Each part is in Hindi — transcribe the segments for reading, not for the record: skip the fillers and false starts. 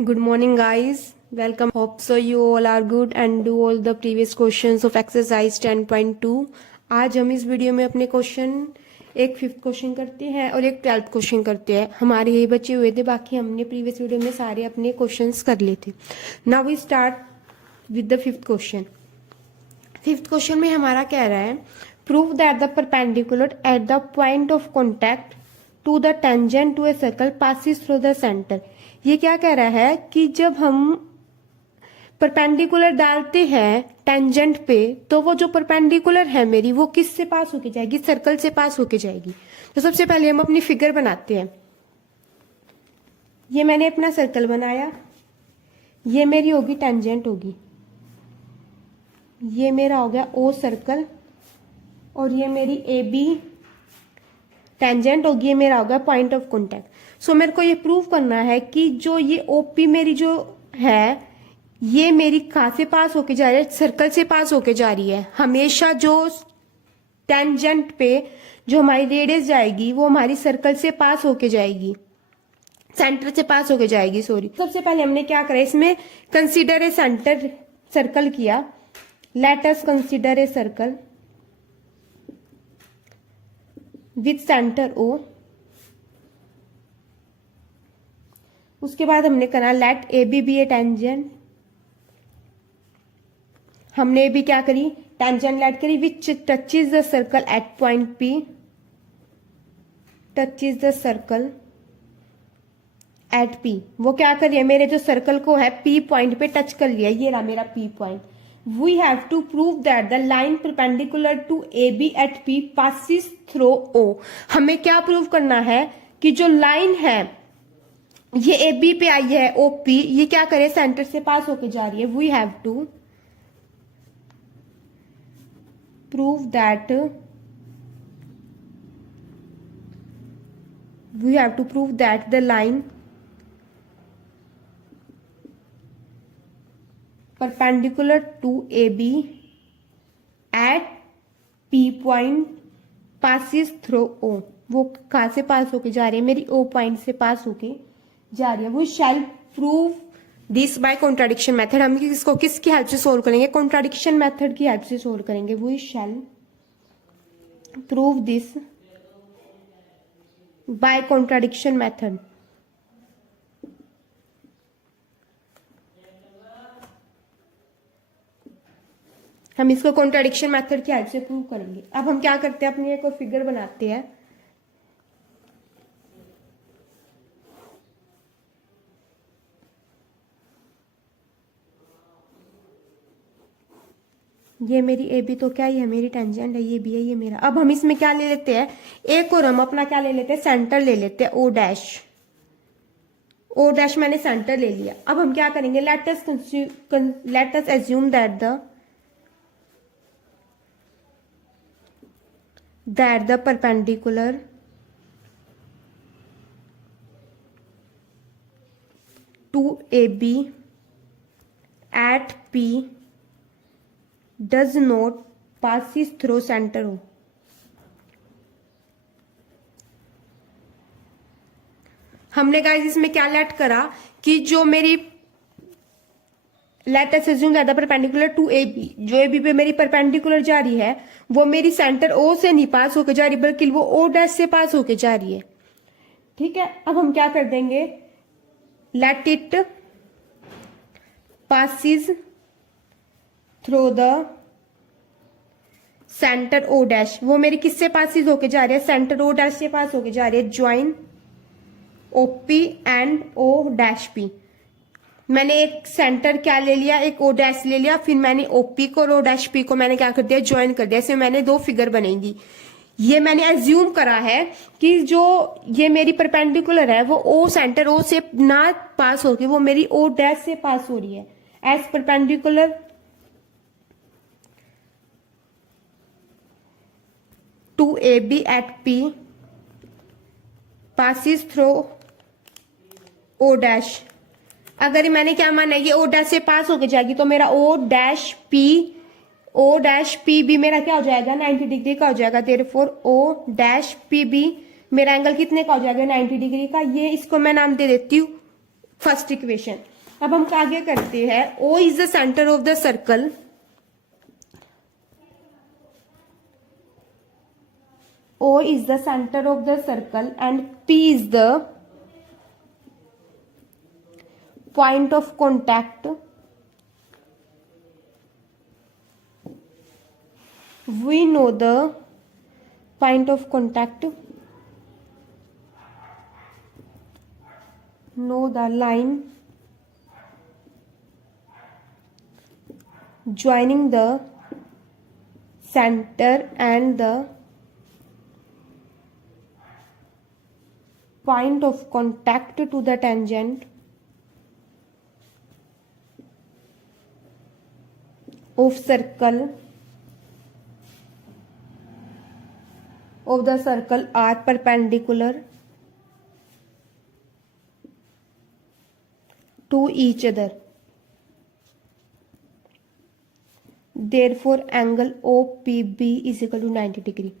Good morning, guys. Welcome. Hope so you all are good and do all the previous questions of exercise 10.2. आज हम इस वीडियो में अपने क्वेश्चन एक 5th क्वेश्चन करते हैं और एक 12th क्वेश्चन करते हैं। हमारे यही बचे हुए थे, बाकी हमने प्रीवियस वीडियो में सारे अपने क्वेश्चंस कर लिए थे। Now we start with the 5th question. 5th question में हमारा कह रहा है prove that the perpendicular at the point of contact to the tangent to a circle passes through the centre. ये क्या कह रहा है कि जब हम परपेंडिकुलर डालते हैं टेंजेंट पे तो वो जो परपेंडिकुलर है मेरी वो किस से पास होके जाएगी, सर्कल से पास होके जाएगी। तो सबसे पहले हम अपनी फिगर बनाते हैं। ये मैंने अपना सर्कल बनाया, ये मेरी होगी टेंजेंट होगी, ये मेरा हो गया ओ सर्कल और ये मेरी ए बी टेंजेंट होगी, ये मेरा हो गया पॉइंट ऑफ कॉन्टैक्ट। सो मेरे को ये प्रूव करना है कि जो ये ओपी मेरी जो है ये मेरी कहां से पास होके जा रही है, सर्कल से पास होके जा रही है। हमेशा जो टेंजेंट पे जो हमारी रेडियस जाएगी वो हमारी सर्कल से पास होके जाएगी, सेंटर से पास होके जाएगी। सॉरी, सबसे पहले हमने क्या करा, इसमें कंसीडर ए सेंटर सर्कल किया। Let us consider a circle with centre O. उसके बाद हमने करा let A B a tangent. हमने भी क्या करी, टेंजेंट लेट करी which touches the circle at point P, touches the circle at P. वो क्या कर रही है, मेरे जो सर्कल को है पी पॉइंट पे टच कर लिया, ये रहा मेरा P point. We have to prove that the line perpendicular to A B at P passes through O. हमें क्या प्रूव करना है कि जो लाइन है ये ए बी पे आई है ओ पी, ये क्या करे, सेंटर से पास होके जा रही है। We have to prove that the line perpendicular to A B at P point passes through O. वो कहां से पास होके जा रही है, मेरी ओ पॉइंट से पास होके जा रही है। वो shall prove this by contradiction method. हम इसको किसकी हेल्प से सोल्व करेंगे, कॉन्ट्राडिक्शन मेथड की हेल्प से सोल्व करेंगे। We shall prove this by contradiction method. हम इसको कॉन्ट्राडिक्शन मेथड की हेल्प से प्रूव करेंगे। अब हम क्या करते हैं, अपनी एक फिगर बनाते हैं। ये मेरी ए बी तो क्या ही है, मेरी टेंजेंट है, ये भी है, ये मेरा। अब हम इसमें क्या ले लेते हैं, एक और हम अपना क्या ले लेते हैं, सेंटर ले लेते हैं, ओ डैश। ओ डैश मैंने सेंटर ले लिया। अब हम क्या करेंगे, let us assume that the perpendicular to A B at P does not passes through center O। हमने गाइस इसमें क्या लेट करा कि जो मेरी let us assume that the perpendicular to A B, जो ए बी पे मेरी परपेंडिकुलर जा रही है वो मेरी सेंटर ओ से नहीं पास होके जा रही बल्कि वो ओ डैश से पास होके जा रही है। ठीक है, अब हम क्या कर देंगे, let it passes through the centre O dash. वो मेरी किससे पासिस होके जा रही है, सेंटर ओ डैश से पास होके जा रही है। Join OP and O dash P. मैंने एक सेंटर क्या ले लिया, एक ओ डैश ले लिया, फिर मैंने ओपी को और ओ डैश पी को मैंने क्या कर दिया, ज्वाइन कर दिया। इसमें मैंने दो फिगर बनेगी। ये मैंने एज्यूम करा है कि जो ये मेरी परपेंडिकुलर है वो ओ सेंटर ओ से ना पास होके वो मेरी ओ डैश से पास हो रही है। As perpendicular to A B at P passes through O dash. अगर मैंने क्या माना है, ये ओ डैश से पास होके जाएगी तो मेरा ओ डैश पी भी मेरा क्या हो जाएगा, 90 डिग्री का हो जाएगा। देयरफॉर ओ डैश पी भी मेरा एंगल कितने का हो जाएगा, 90 डिग्री का। ये इसको मैं नाम दे देती हूँ फर्स्ट इक्वेशन। अब हम आगे करते हैं, O is the centre of the circle, O is the center of the circle and P is the point of contact. We know the point of contact, know the line joining the center and the point of contact to the tangent of circle of the circle are perpendicular to each other. Therefore angle OPB is equal to 90 degree.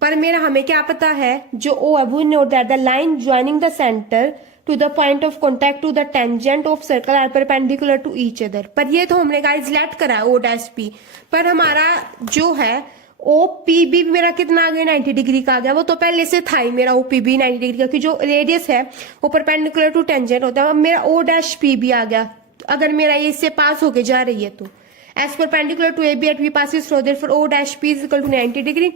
पर मेरा हमें क्या पता है, जो O है वो note that the line joining the centre to the point of contact to the tangent of circle are perpendicular to each other. पर ये तो हमने गाइस लेट करा है O डैश P, पर हमारा जो है OPB मेरा कितना आ गया 90 डिग्री का आ गया। वो तो पहले से था ही मेरा OPB 90 डिग्री का, कि जो रेडियस है वो परपेंडिकुलर टू टेंजेंट होता है। अब मेरा O डैश P भी आ गया, अगर मेरा ये इससे पास होके जा रही है तो as perpendicular to AB at P passes through, therefore O dash P is equal to 90 degree.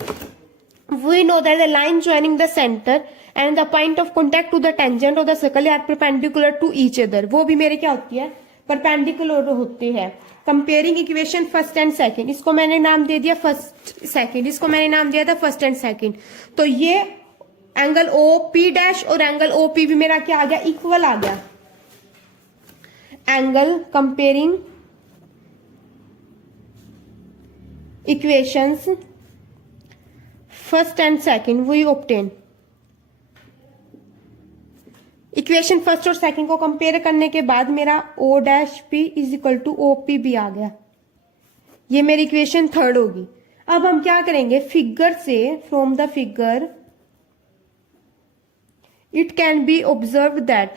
We know that the line joining the center and the point of contact to the tangent of the circle are perpendicular to each other. वो भी मेरे क्या होती है, परपेंडिकुलर होते हैं। Comparing equation first and second, इसको मैंने नाम दे दिया फर्स्ट सेकंड, इसको मैंने नाम दिया था फर्स्ट एंड सेकंड। तो ये एंगल OP डैश और एंगल OP भी मेरा क्या आ गया, इक्वल आ गया। Angle comparing equations first and second we obtain. Equation first और सेकंड को कंपेयर करने के बाद मेरा O dash P is equal to OP भी आ गया। ये मेरी इक्वेशन थर्ड होगी। अब हम क्या करेंगे, फिगर से, from the figure it can be observe that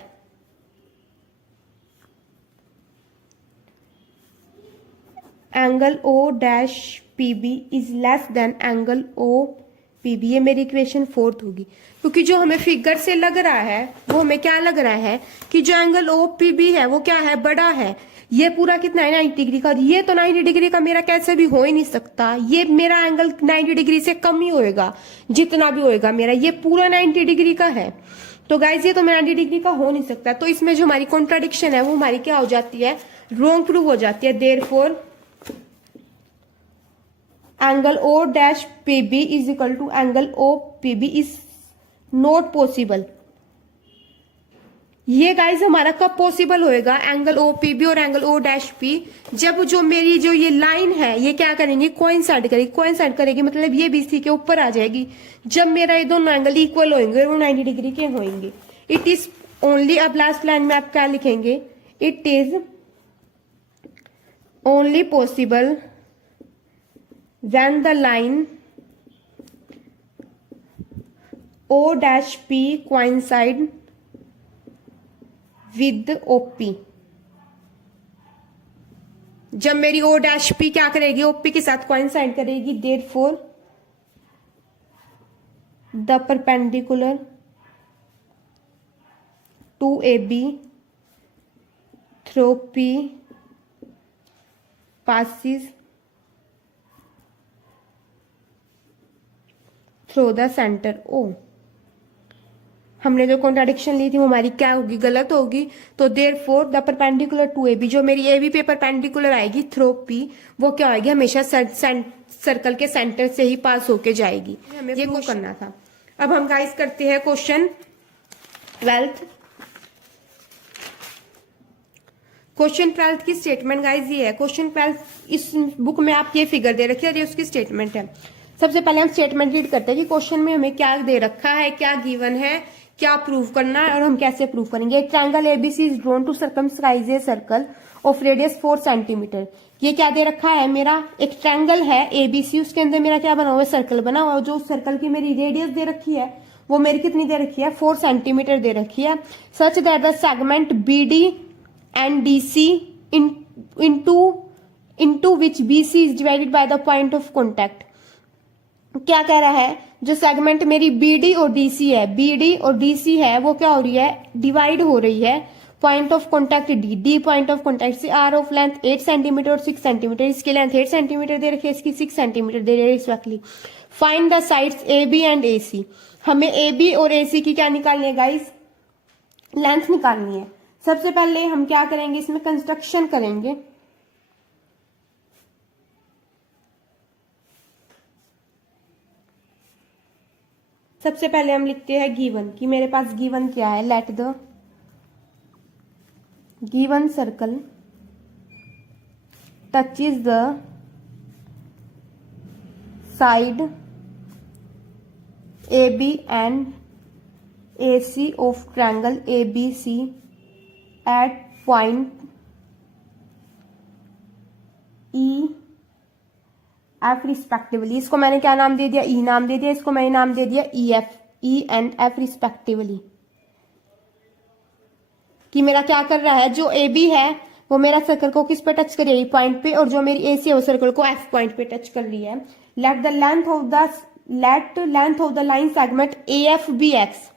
angle O dash PB is less than angle OPB। ये मेरी इक्वेशन फोर्थ होगी, क्योंकि जो हमें फिगर से लग रहा है वो हमें क्या लग रहा है कि जो एंगल OPB है वो क्या है, बड़ा है। ये पूरा कितना है 90 डिग्री का, और ये तो 90 डिग्री का मेरा कैसे भी हो ही नहीं सकता। ये मेरा एंगल 90 डिग्री से कम ही होएगा, जितना भी होएगा मेरा, ये पूरा 90 डिग्री का है। तो गाइज ये तो 90 डिग्री का हो नहीं सकता। तो इसमें जो हमारी कॉन्ट्राडिक्शन है वो हमारी क्या हो जाती है, रॉन्ग प्रूव हो जाती है। Therefore angle O dash PB is equal to angle OPB is not possible. ये गाइज हमारा कब पॉसिबल होएगा, एंगल OPB और एंगल O डैश P, जब जो मेरी जो ये लाइन है ये क्या करेंगे, कोइंसाइड करेगी। कोइंसाइड करेगी मतलब ये BC के ऊपर आ जाएगी। जब मेरा ये दोनों एंगल इक्वल होंगे और वो 90 डिग्री के होंगे। इट इज ओनली, अब लास्ट लाइन में आप क्या लिखेंगे, it is only possible when the line O dash P coincide with OP। जब मेरी O dash P क्या करेगी, OP के साथ coincide करेगी। therefore the perpendicular to AB through P passes through the centre O। हमने जो कॉन्ट्राडिक्शन ली थी वो हमारी क्या होगी, गलत होगी। तो therefore the perpendicular to AB, जो मेरी AB पे परपेंडिकुलर आएगी थ्रू P, वो क्या आएगी, हमेशा सर्कल के सेंटर से ही पास होके जाएगी। हमें ये प्रूव करना था। अब हम गाइस करते हैं क्वेश्चन 12th। क्वेश्चन 12th की स्टेटमेंट गाइस ये है। क्वेश्चन 12 इस बुक में आप ये फिगर दे रखी है और ये उसकी स्टेटमेंट है। सबसे पहले हम स्टेटमेंट रीड करते हैं कि क्वेश्चन में हमें क्या दे रखा है, क्या गिवन है, क्या प्रूव करना है और हम कैसे प्रूव करेंगे। Triangle ABC is drawn to circumscribe a circle of radius 4 centimetre. ये क्या दे रखा है, मेरा एक ट्रायंगल है ABC, उसके अंदर मेरा क्या बना हुआ है, सर्कल बना हुआ है। जो सर्कल की मेरी रेडियस दे रखी है वो मेरी कितनी दे रखी है, 4 सेंटीमीटर दे रखी है। Such that the segment B D and D C into which B C is divided by the point of contact. क्या कह रहा है, जो सेगमेंट मेरी बी डी और डी सी है, बी डी और डी सी है, वो क्या हो रही है, डिवाइड हो रही है point of contact D, D point of contact से, आर ऑफ लेंथ 8 सेंटीमीटर और 6 सेंटीमीटर, इसकी लेंथ 8 सेंटीमीटर दे रखी है, इसकी 6 सेंटीमीटर दे रही है respectively. Find the sides A B and A C. हमें ए बी और ए सी की क्या निकालनी है गाइस, लेंथ निकालनी है। सबसे पहले हम क्या करेंगे, इसमें कंस्ट्रक्शन करेंगे। सबसे पहले हम लिखते हैं गिवन, कि मेरे पास गिवन क्या है, let the given circle touches the side A B and A C of triangle A B C at point E F respectively. इसको मैंने क्या नाम दे दिया, ई नाम दे दिया, इसको मैंने नाम दे दिया E F, E and F respectively. कि मेरा क्या कर रहा है, जो ए बी है वो मेरा सर्कल को किस पे टच कर रही है, पॉइंट पे, और जो मेरी ए सी है वो सर्कल को एफ पॉइंट पे टच कर रही है। Let the length of the line segment A F be x.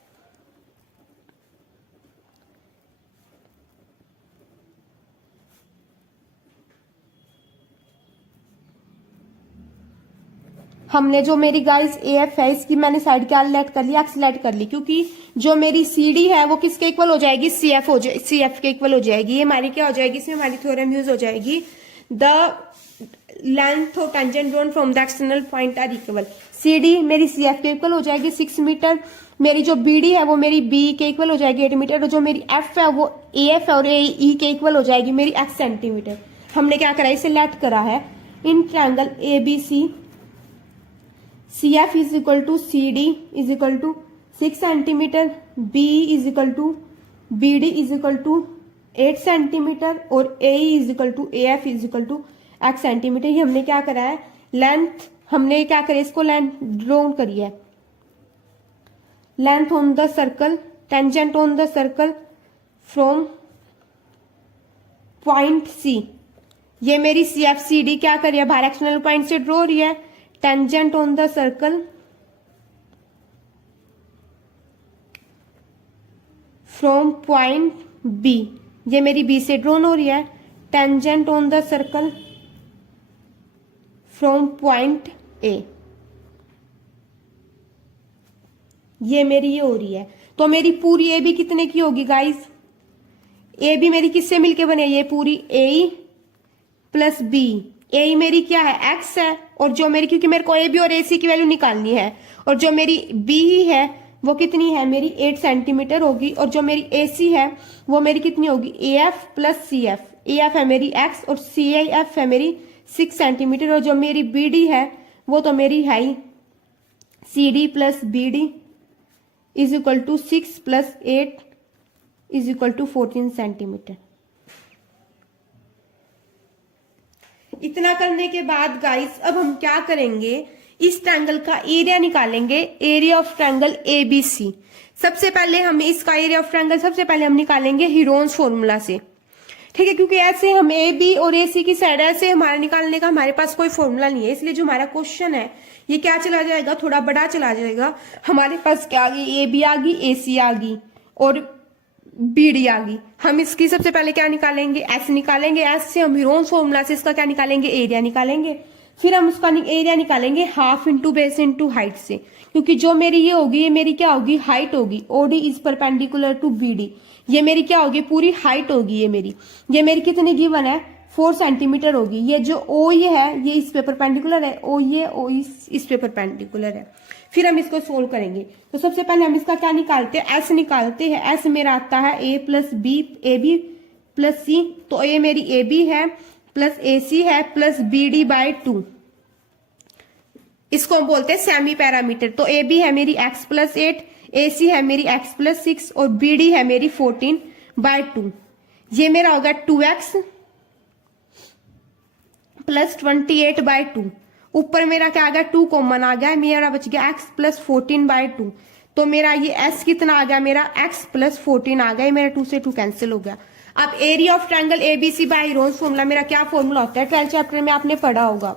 हमने जो मेरी गाइस ए एफ है, इसकी मैंने साइड क्या लेट कर ली, एक्स लेट कर ली, क्योंकि जो मेरी सी डी है वो किसके इक्वल हो जाएगी, सी एफ के इक्वल हो जाएगी। ये हमारी क्या हो जाएगी, इसमें हमारी थ्योरम यूज हो जाएगी, the length of tangent drawn from the external point are equal. C D मेरी सी एफ के इक्वल हो जाएगी 6 मीटर, मेरी जो बी डी है वो मेरी बी के इक्वल हो जाएगी 8 मीटर, और जो मेरी एफ है वो ए एफ और ए ई के इक्वल हो जाएगी मेरी एक्स सेंटीमीटर। हमने क्या करा, इसे लेट करा है in triangle A B C, C F is equal to C D is equal to 6 centimetre, B is equal to B D is equal to 8 centimetre, और A is equal to A F is equal to X centimetre. ये हमने क्या करा है, लेंथ हमने क्या करा, इसको लेंथ ड्रॉ करी है। Length on the circle, tangent on the circle from point C. ये मेरी सी एफ सी डी क्या कर रही है, बाहर एक्सटर्नल पॉइंट से ड्रॉ रही है। Tangent on the circle from point B, ये मेरी बी से ड्रॉन हो रही है। Tangent on the circle from point A, ये मेरी ये हो रही है। तो मेरी पूरी ए बी कितने की होगी गाइस, ए बी मेरी किससे मिलके बने, ये पूरी ए प्लस बी। ए मेरी क्या है, एक्स है, और जो मेरी, क्योंकि मेरे को ए बी और ए सी की वैल्यू निकालनी है, और जो मेरी बी है वो कितनी है, मेरी 8 सेंटीमीटर होगी, और जो मेरी ए सी है वो मेरी कितनी होगी, A F plus C F. A F है मेरी एक्स और सी एफ है मेरी 6 सेंटीमीटर, और जो मेरी बी डी है वो तो मेरी है ही C D plus B D is equal to 6 plus 8 is equal to 14 centimetre. इतना करने के बाद गाइस अब हम क्या करेंगे, इस ट्रायंगल का एरिया निकालेंगे, area of triangle A B C. सबसे पहले हम इसका एरिया ऑफ ट्रायंगल सबसे पहले हम निकालेंगे हीरोन्स फॉर्मूला से, ठीक है, क्योंकि ऐसे हम ए बी और ए सी की साइड ऐसे हमारा निकालने का हमारे पास कोई फॉर्मूला नहीं है, इसलिए जो हमारा क्वेश्चन है ये क्या चला जाएगा, थोड़ा बड़ा चला जाएगा। हमारे पास क्या आ गई, ए बी आ गई, ए सी आ गई और बी डी आ गई। हम इसकी सबसे पहले क्या निकालेंगे, एस निकालेंगे, एस से हम हीरोन्स फॉर्मूला से इसका क्या निकालेंगे, एरिया निकालेंगे। फिर हम उसका एरिया निकालेंगे half into base into height से, क्योंकि जो मेरी ये होगी, ये मेरी क्या होगी, हाइट होगी। OD is perpendicular to B D, ये मेरी क्या होगी, पूरी हाइट होगी। ये मेरी कितनी गिवन है, 4 सेंटीमीटर होगी। ये जो ओ ये है ये इस पे परपेंडिकुलर है, ओ ये ओ इस पे परपेंडिकुलर है। फिर हम इसको सोल्व करेंगे। तो सबसे पहले हम इसका क्या निकालते हैं, एस निकालते हैं। एस मेरा आता है A plus B, A B plus C, तो ये मेरी ए बी है प्लस ए सी है प्लस बी डी बाय 2। इसको हम बोलते हैं सेमी पैरामीटर। तो ए बी है मेरी एक्स प्लस 8, ए सी है मेरी एक्स प्लस 6 और बी डी है मेरी 14 बाय 2। ये मेरा होगा 2x प्लस 28 बाय 2। ऊपर मेरा क्या आ गया, 2 कॉमन आ गया, मेरा बच गया x प्लस 14 बाय 2। तो मेरा ये एस कितना आ गया, मेरा एक्स प्लस 14 आ गया, ये मेरा 2 से 2 कैंसिल हो गया। अब area of triangle ABC by Heron's formula, मेरा क्या फॉर्मूला होता है, 12th चैप्टर में आपने पढ़ा होगा।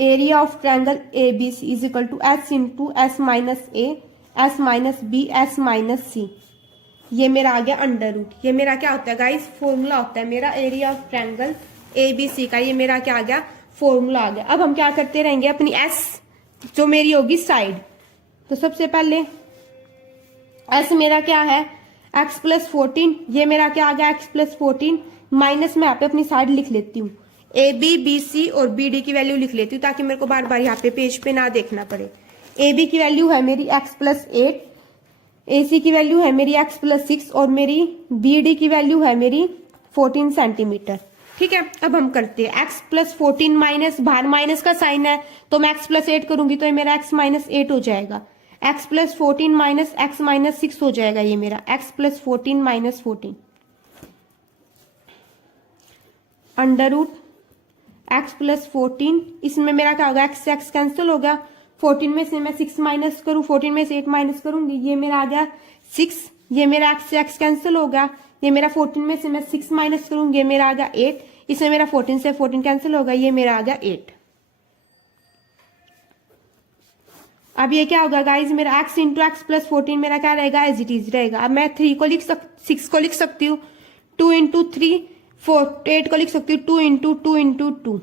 Area of triangle ABC is equal to S into S minus A, S minus B, S minus C. ये मेरा आ गया अंडर रूट। ये मेरा क्या होता है गाइस, फॉर्मूला होता है मेरा एरिया ऑफ ट्रायंगल एबीसी का। ये मेरा क्या आ गया, फॉर्मूला आ गया। अब हम क्या करते रहेंगे, अपनी एस जो मेरी होगी साइड, तो सबसे पहले एस मेरा क्या है, एक्स प्लस 14। ये मेरा क्या आ गया, एक्स प्लस 14 माइनस में यहाँ पे अपनी साइड लिख लेती हूँ, ए बी बी सी और बी डी की वैल्यू लिख लेती हूँ ताकि मेरे को बार बार यहाँ पे पेज पे ना देखना पड़े। ए बी की वैल्यू है मेरी एक्स प्लस 8, ए सी की वैल्यू है मेरी एक्स प्लस 6 और मेरी बी डी की वैल्यू है मेरी 14 सेंटीमीटर। ठीक है, अब हम करते हैं एक्स प्लस 14 माइनस, बाहर माइनस का साइन है तो मैं एक्स प्लस 8 करूंगी तो ये मेरा एक्स माइनस 8 हो जाएगा। X plus 14 minus x minus 6 हो जाएगा, ये मेरा x plus 14 minus 14 under root x plus 14। इसमें मेरा क्या होगा, एक्स से एक्स कैंसिल होगा, 14 में से मैं 6 माइनस करूं, 14 में से 8 माइनस करूंगी, ये मेरा आ गया 6। ये मेरा एक्स से एक्स कैंसिल होगा, ये मेरा 14 में से मैं 6 माइनस करूंगी, ये मेरा आ गया 8। इसमें मेरा 14 से 14 कैंसिल होगा, ये मेरा आ गया 8। अब ये क्या होगा गाइज, मेरा एक्स इंटू एक्स प्लस 14 मेरा क्या रहेगा, एज इट इज रहेगा। अब मैं 3 को लिख 6 को लिख सकती हूँ, 2 इंटू 3 4, 8 को लिख सकती हूँ 2 इंटू 2 इंटू 2।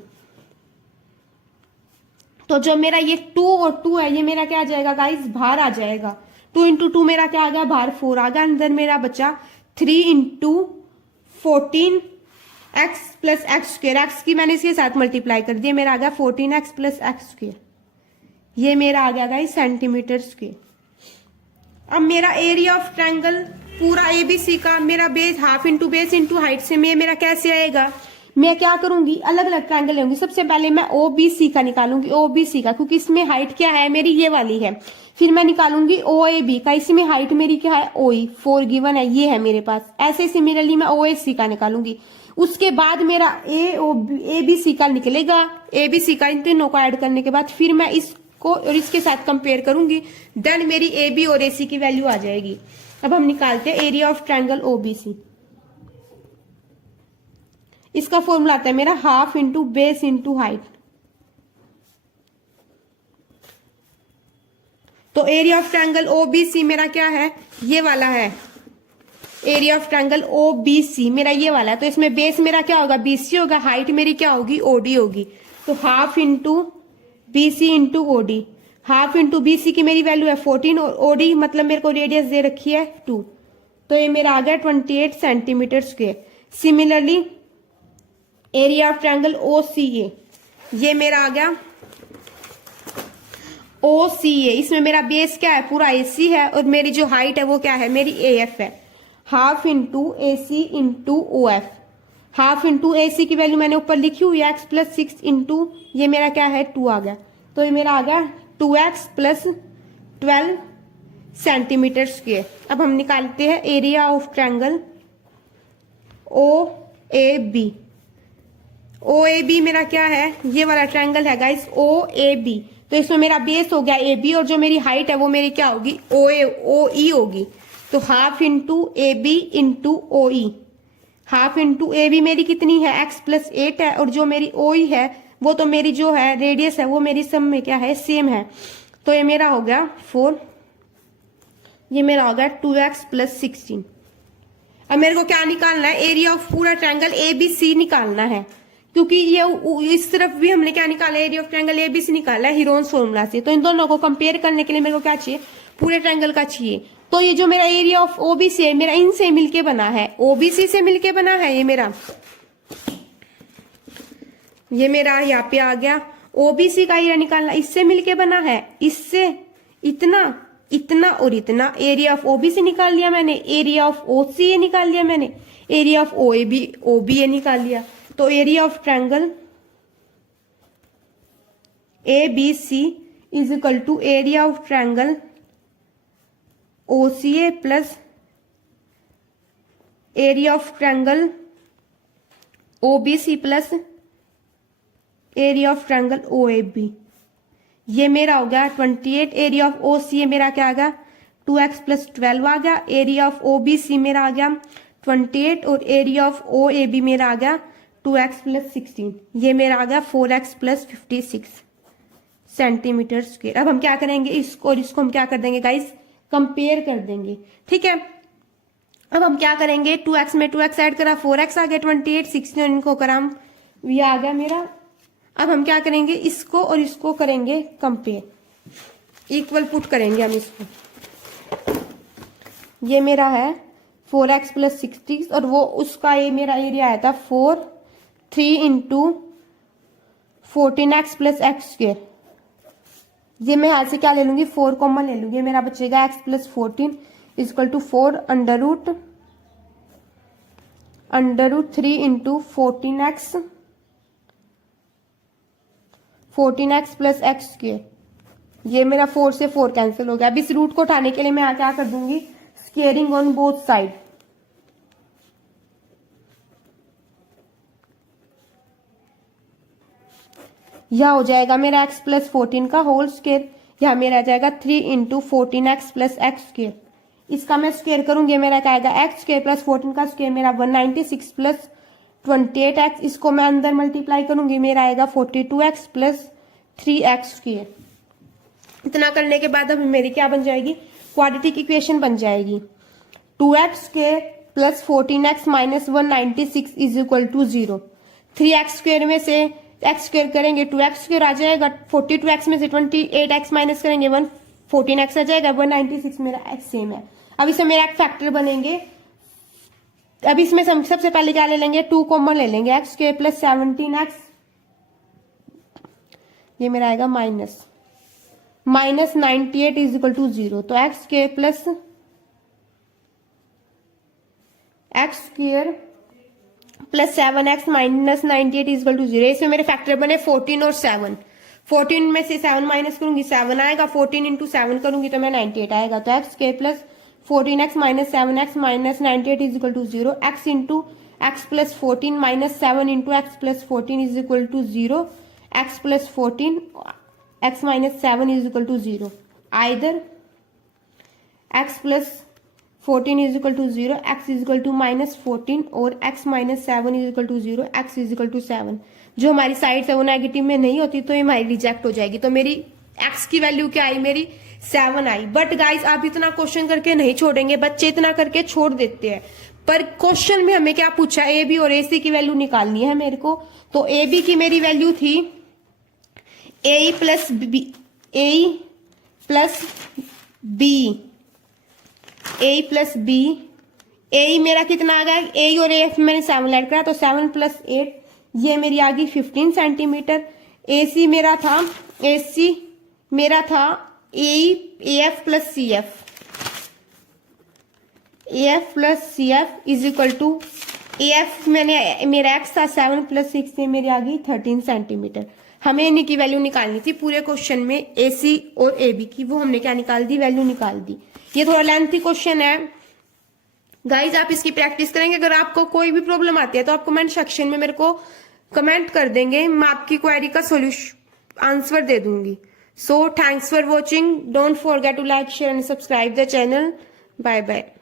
तो जो मेरा ये 2 और 2 है, ये मेरा क्या आ जाएगा गाइज, बाहर आ जाएगा। 2 इंटू 2 मेरा क्या आ गया, बाहर 4 आ गया, अंदर मेरा बचा 3 into 14 x plus x square. X की मैंने इसके साथ मल्टीप्लाई कर दिया, मेरा आ गया 14 एक्स प्लस एक्स स्क्वेयर। ये मेरा आ गया गाइज सेंटीमीटर स्क्वेयर। अब मेरा एरिया ऑफ ट्रायंगल पूरा एबीसी का मेरा base half into base into height से मेरा कैसे आएगा, मैं क्या करूंगी, अलग अलग ट्रायंगल लेंगी। सबसे पहले मैं ओबीसी का निकालूंगी, ओबीसी का, क्योंकि इसमें हाइट क्या है मेरी, ये वाली है। फिर मैं निकालूंगी ओएबी का, इसमें हाइट मेरी क्या है, ओई 4 गिवन है, ये है मेरे पास। ऐसे सिमिलरली मैं ओएसी का निकालूंगी। उसके बाद मेरा एबीसी का निकलेगा। एबीसी का इन तीनों को ऐड करने के बाद फिर मैं इसको और इसके साथ कंपेयर करूंगी, देन मेरी एबी और एसी की वैल्यू आ जाएगी। अब हम निकालते हैं एरिया ऑफ ट्रायंगल ओबीसी। इसका फॉर्मूला आता है मेरा half into base into height. तो एरिया ऑफ ट्रायंगल ओबीसी मेरा क्या है, ये वाला है। एरिया ऑफ ट्रायंगल ओबीसी मेरा ये वाला है। तो इसमें बेस मेरा क्या होगा, बीसी होगा, हाइट मेरी क्या होगी, ओडी होगी। तो half into BC into OD. Half into BC की मेरी वैल्यू है 14 और ओडी मतलब मेरे को रेडियस दे रखी है 2, तो ये मेरा आ गया 28 centimetre square. Similarly area of triangle OCA, ये मेरा आ गया ओसीए। इसमें मेरा बेस क्या है, पूरा एसी है और मेरी जो हाइट है वो क्या है, मेरी एएफ है। Half into AC into O F. Half into AC की वैल्यू मैंने ऊपर लिखी हुई है एक्स प्लस 6 इंटू ये मेरा क्या है 2 आ गया, तो ये मेरा आ गया 2x प्लस 12 सेंटीमीटर स्क्वेयर। अब हम निकालते हैं area of triangle O A B. O A B मेरा क्या है, ये वाला ट्रायंगल है गाइस ओ ए बी। तो इसमें मेरा बेस हो गया ए बी और जो मेरी हाइट है वो मेरी क्या होगी, ओ ई होगी। तो half into A B into O E. Half into A B मेरी कितनी है, एक्स प्लस 8 है और जो मेरी ओ ई है वो तो मेरी जो है रेडियस है वो मेरी सब में क्या है, सेम है। तो ये मेरा हो गया 4, ये मेरा हो गया 2x प्लस 16। अब मेरे को क्या निकालना है, एरिया ऑफ पूरा ट्रायंगल एबीसी निकालना है, क्योंकि ये इस तरफ भी हमने क्या निकाला, एरिया ऑफ ट्रायंगल एबीसी निकाला है हीरोन्स फॉर्मूला से। तो इन दोनों को कंपेयर करने के लिए मेरे को क्या चाहिए, पूरे ट्रायंगल का चाहिए। तो ये जो मेरा एरिया ऑफ ओबीसी है मेरा इनसे मिलके बना है, ओबीसी से मिलके बना है। ये मेरा यहाँ पे आ गया ओबीसी का एरिया निकालना, इससे मिलके बना है, इससे इतना इतना और इतना। एरिया ऑफ ओबीसी निकाल लिया मैंने, एरिया ऑफ ओसीए निकाल लिया मैंने, एरिया ऑफ ओबीए निकाल लिया। तो area of triangle ABC is equal to area of triangle OCA plus area of triangle OBC plus area of triangle O A B, ये मेरा हो गया 28। एरिया ऑफ ओ सी मेरा क्या आ गया 2x प्लस 12 आ गया। Area of O B C मेरा आ गया 28 और area of O A B मेरा आ गया 2x प्लस 16, ये मेरा आ गया 4x प्लस 56 सेंटीमीटर स्क्वायर। अब हम क्या करेंगे, इसको और इसको हम क्या कर देंगे गाइस, कंपेयर कर देंगे, ठीक है। अब हम क्या करेंगे, 2x में 2x ऐड करा 4x आ गया, 28 16 और इनको करा हम, ये आ गया मेरा। अब हम क्या करेंगे, इसको और इसको करेंगे कंपेयर, इक्वल पुट करेंगे हम इसको। ये मेरा है 4x प्लस 60 और वो उसका ये मेरा एरिया आया था 3 into 14x plus x square. ये मैं यहाँ से क्या ले लूंगी, 4 कॉमन ले लूंगी, मेरा बचेगा x plus 14 equal to 4 under root 3 into 14x plus x square. ये मेरा 4 से 4 कैंसिल हो गया। अब इस रूट को उठाने के लिए मैं यहाँ क्या कर दूंगी, स्क्वेयरिंग ऑन बोथ साइड। यह हो जाएगा मेरा x प्लस 14 का होल स्क्वेयर, यह मेरा आ जाएगा 3 into 14x plus x square. इसका मैं स्क्वेयर करूंगी, मेरा क्या आएगा x स्क्वेयर प्लस 14 का स्क्वेयर मेरा 196 प्लस 28x। इसको मैं अंदर मल्टीप्लाई करूंगी, मेरा आएगा 42x प्लस 3x स्क्वेयर। इतना करने के बाद अब मेरी क्या बन जाएगी, क्वाड्रेटिक इक्वेशन बन जाएगी 2x square plus 14x minus 196 is equal to 0। 3x square में से x स्क्वेयर करेंगे 2x स्क्वेयर आ जाएगा, 42x में से 28x माइनस करेंगे 14x आ जाएगा, 196 मेरा x सेम है। अब इसमें मेरा एक फैक्टर बनेंगे। अब इसमें सबसे पहले क्या ले लेंगे, 2 कॉमन ले लेंगे, x स्क्वेयर प्लस 17x, ये मेरा आएगा माइनस 98 इज इक्वल टू 0। तो x square plus x square plus 7x minus 98 is equal to 0। इसमें मेरे फैक्टर बने 14 और 7। 14 में से 7 माइनस करूंगी 7 आएगा, 14 इंटू 7 करूंगी तो मैं 98 आएगा। तो x square plus 14x minus 7x minus 98 is equal to 0। x into x plus 14 minus 7 into x plus 14 is equal to 0। x plus 14 x minus 7 is equal to 0। Either x plus 14 is equal to 0, x is equal to minus 14 और x minus 7 is equal to 0, x is equal to 7। जो हमारी साइड है वो नेगेटिव में नहीं होती तो ये हमारी रिजेक्ट हो जाएगी। तो मेरी x की वैल्यू क्या आई, मेरी 7 आई। बट गाइस आप इतना क्वेश्चन करके नहीं छोड़ेंगे, बच्चे इतना करके छोड़ देते हैं। पर क्वेश्चन में हमें क्या पूछा, ए बी और ए सी की वैल्यू निकालनी है मेरे को। तो ए बी की मेरी वैल्यू थी ए प्लस बी, ए प्लस बी, ए मेरा कितना आ गया, ए और ए मैंने 7 ऐड करा तो 7 प्लस 8, ये मेरी आ गई 15 सेंटीमीटर। ए सी मेरा था A F plus C F, is equal to A F मैंने मेरा एक्स था 7 प्लस 6 से मेरी आ गई 13 सेंटीमीटर। हमें इन्हीं की वैल्यू निकालनी थी पूरे क्वेश्चन में, ए सी और ए बी की, वो हमने क्या निकाल दी, वैल्यू निकाल दी। ये थोड़ा लेंथी क्वेश्चन है गाइज, आप इसकी प्रैक्टिस करेंगे। अगर आपको कोई भी प्रॉब्लम आती है तो आप कमेंट सेक्शन में मेरे को कमेंट कर देंगे, मैं आपकी क्वेरी का सोल्यूशन आंसर दे दूंगी। So thanks for watching, don't forget to like share and subscribe the channel. Bye bye.